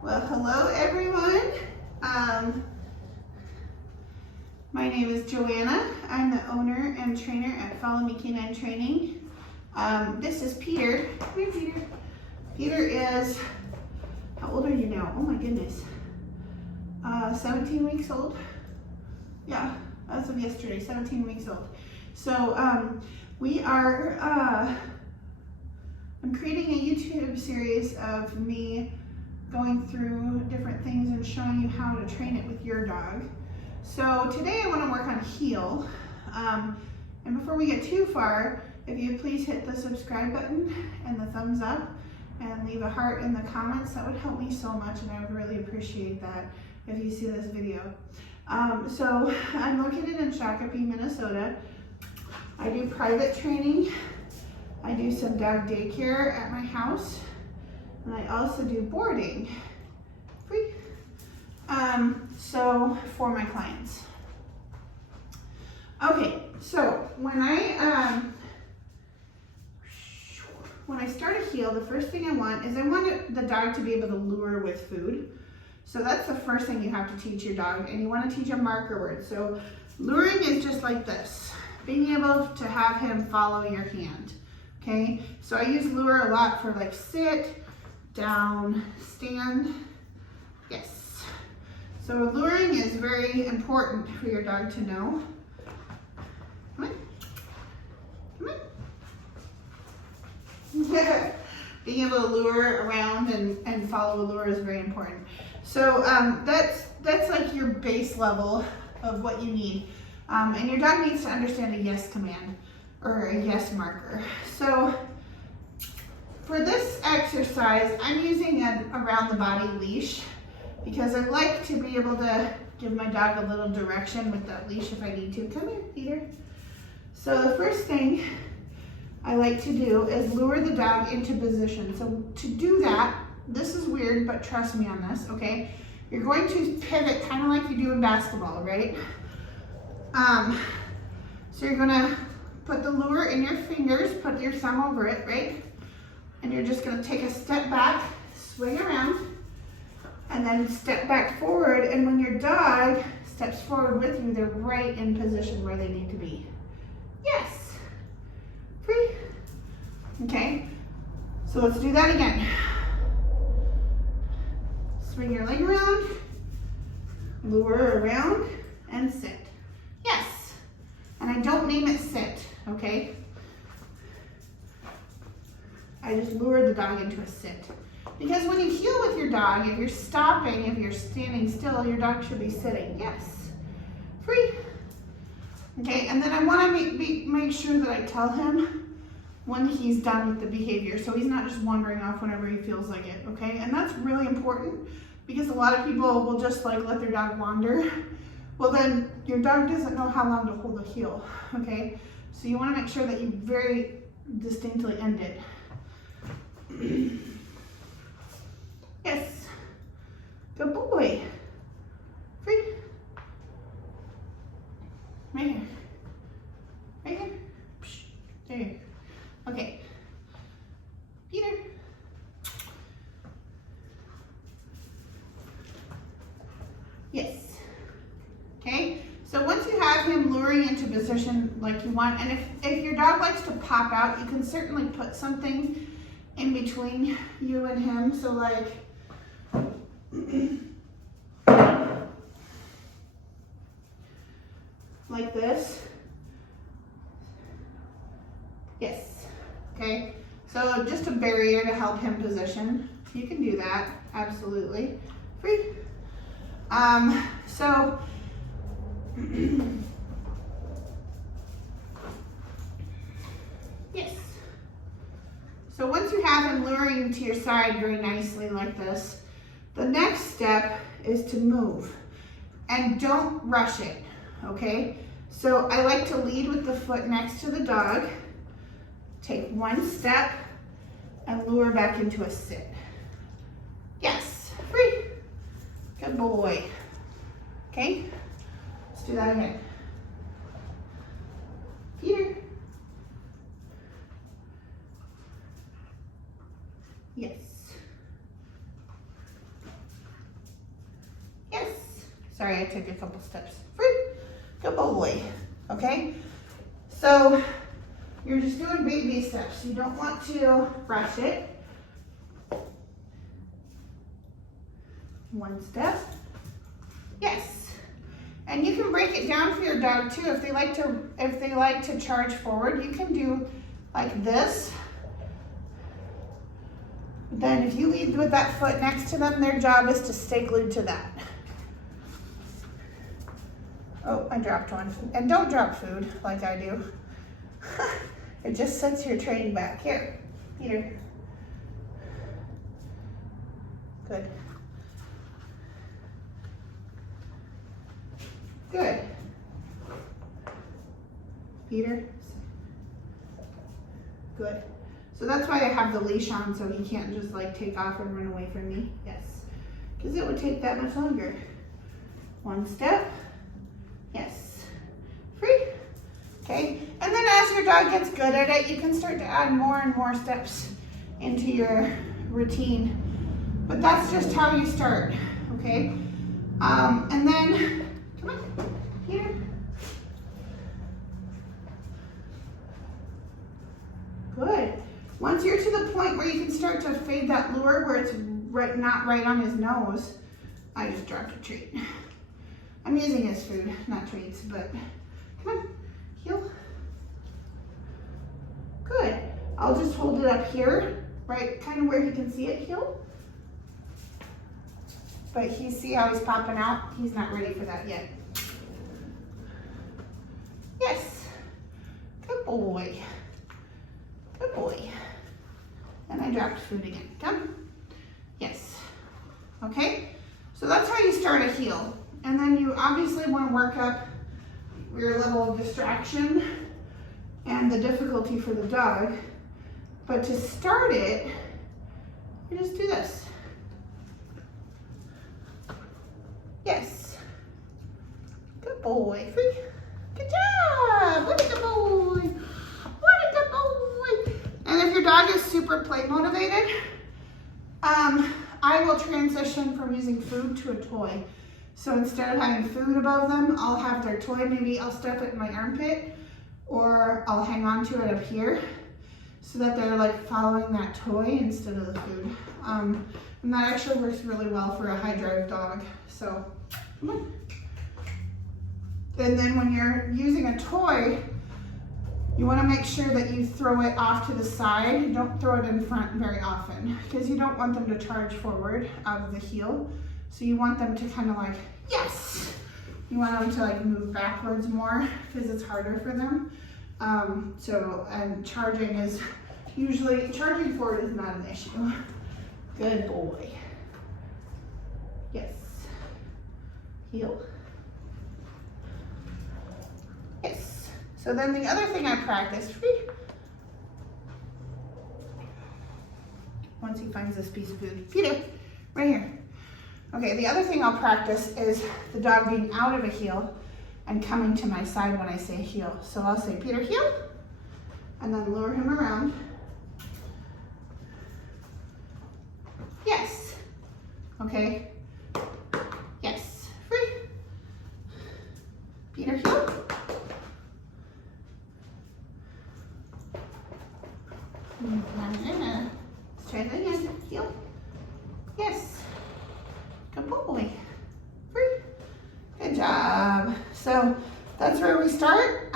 Well, hello everyone. My name is Joanna. I'm the owner and trainer at Follow Me Canine Training. This is Peter. Come here, Peter. Peter is, how old are you now? Oh my goodness. 17 weeks old. Yeah, as of yesterday, 17 weeks old. So we are, I'm creating a YouTube series of me going through different things and showing you how to train it with your dog. So today I want to work on heel. And before we get too far, if you please hit the subscribe button and the thumbs up and leave a heart in the comments, that would help me so much, and I would really appreciate that if you see this video. So I'm located in Shakopee, Minnesota. I do private training. I do some dog daycare at my house. And I also do boarding, free, so for my clients. Okay, so when I start a heel, the first thing I want the dog to be able to lure with food. So that's the first thing you have to teach your dog, and you want to teach a marker word. So luring is just like this, being able to have him follow your hand. Okay, so I use lure a lot for like sit, down, stand, yes. So luring is very important for your dog to know. Come on, come on. Being able to lure around and follow a lure is very important. So that's like your base level of what you need. And your dog needs to understand a yes command or a yes marker. So for this exercise, I'm using an around the body leash because I like to be able to give my dog a little direction with that leash if I need to. Come here, Peter. So the first thing I like to do is lure the dog into position. So to do that, this is weird, but trust me on this, okay? You're going to pivot kind of like you do in basketball, right? So you're gonna put the lure in your fingers, put your thumb over it, right? And you're just gonna take a step back, swing around, and then step back forward. And when your dog steps forward with you, they're right in position where they need to be. Yes, free. Okay, so let's do that again. Swing your leg around, lure around, and sit. Yes, and I don't name it sit, okay? I just lure the dog into a sit. Because when you heel with your dog, if you're stopping, if you're standing still, your dog should be sitting. Yes. Free. Okay, and then I want to make sure that I tell him when he's done with the behavior, so he's not just wandering off whenever he feels like it, okay? And that's really important because a lot of people will just like let their dog wander. Well, then your dog doesn't know how long to hold the heel, okay? So you want to make sure that you very distinctly end it. Yes, good boy. Free. Right here. Right here. There. Okay. Peter. Yes. Okay. So once you have him luring into position like you want, and if your dog likes to pop out, you can certainly put something in between you and him. So like, like this. Yes. Okay. So just a barrier to help him position. You can do that. Absolutely. Free. So yes. So once you have him luring to your side very nicely like this, the next step is to move. And don't rush it, okay? So I like to lead with the foot next to the dog, take one step, and lure back into a sit. Yes, free. Good boy. Okay, let's do that again. Peter. Yes. Sorry, I took a couple steps. Free. Good boy. Okay? So you're just doing baby steps. You don't want to rush it. One step. Yes. And you can break it down for your dog too. If they like to charge forward, you can do like this. Then if you lead with that foot next to them, their job is to stay glued to that. Oh, I dropped one. And don't drop food like I do. It just sets your training back. Here, Peter. Good. Good. Peter. Good. So that's why I have the leash on, so he can't just like take off and run away from me. Yes. Because it would take that much longer. One step. Yes. Free. Okay. And then as your dog gets good at it, you can start to add more and more steps into your routine. But that's just how you start. Okay. And then, come on, Peter. Good. Once you're to the point where you can start to fade that lure where it's not right on his nose, I just dropped a treat. I'm using his food, not treats, but come on, heel. Good. I'll just hold it up here, right, kind of where he can see it, heel. But see how he's popping out? He's not ready for that yet. Yes. Good boy. Good boy. And I dropped food again. Come. Yes. Okay. So that's how you start a heel. And then you obviously want to work up your level of distraction and the difficulty for the dog. But to start it, you just do this. Yes. Good boy. Free. Good job. What a good boy. What a good boy. And if your dog is super play motivated, I will transition from using food to a toy. So instead of having food above them, I'll have their toy. Maybe I'll stuff it in my armpit, or I'll hang on to it up here so that they're like following that toy instead of the food. And that actually works really well for a high drive dog. So, come on. And then when you're using a toy, you want to make sure that you throw it off to the side. Don't throw it in front very often because you don't want them to charge forward out of the heel. So you want them to kind of like, yes! You want them to like move backwards more because it's harder for them. And charging forward is not an issue. Good boy. Yes. Heel. Yes. So then the other thing I practice, once he finds this piece of food, Peter, right here. Okay, the other thing I'll practice is the dog being out of a heel and coming to my side when I say heel. So I'll say, Peter, heel, and then lure him around. Yes. Okay. Yes. Free. Peter, heel. Let's try that again. Heel. Yes. Good boy. Free. Good job. So that's where we start.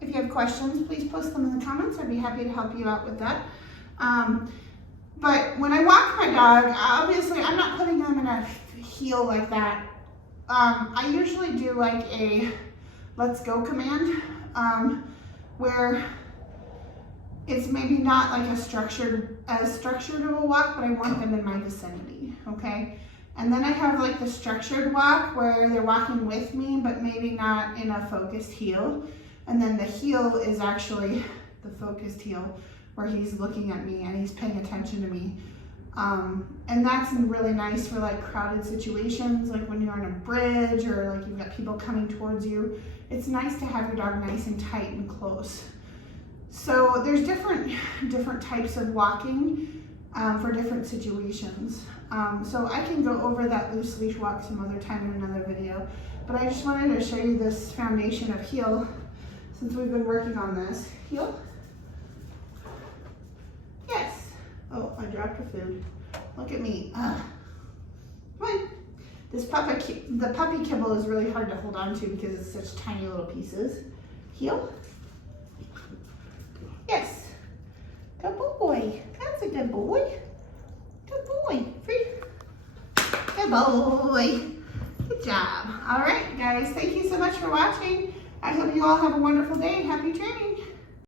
If you have questions, please post them in the comments. I'd be happy to help you out with that. But when I walk my dog, obviously I'm not putting them in a heel like that. I usually do like a let's go command, where it's maybe not like as structured of a walk, but I want them in my vicinity, okay? And then I have like the structured walk where they're walking with me, but maybe not in a focused heel. And then the heel is actually the focused heel where he's looking at me and he's paying attention to me. And that's really nice for like crowded situations, like when you're on a bridge or like you've got people coming towards you. It's nice to have your dog nice and tight and close. So there's different types of walking. for different situations. So I can go over that loose leash walk some other time in another video, but I just wanted to show you this foundation of heel since we've been working on this. Heel. Yes. Oh, I dropped her food. Look at me. Come on. The puppy kibble is really hard to hold on to because it's such tiny little pieces. Heel. Yes. Good boy. That's a good boy. Good boy. Free. Good boy. Good job. All right, guys. Thank you so much for watching. I hope you all have a wonderful day and happy training.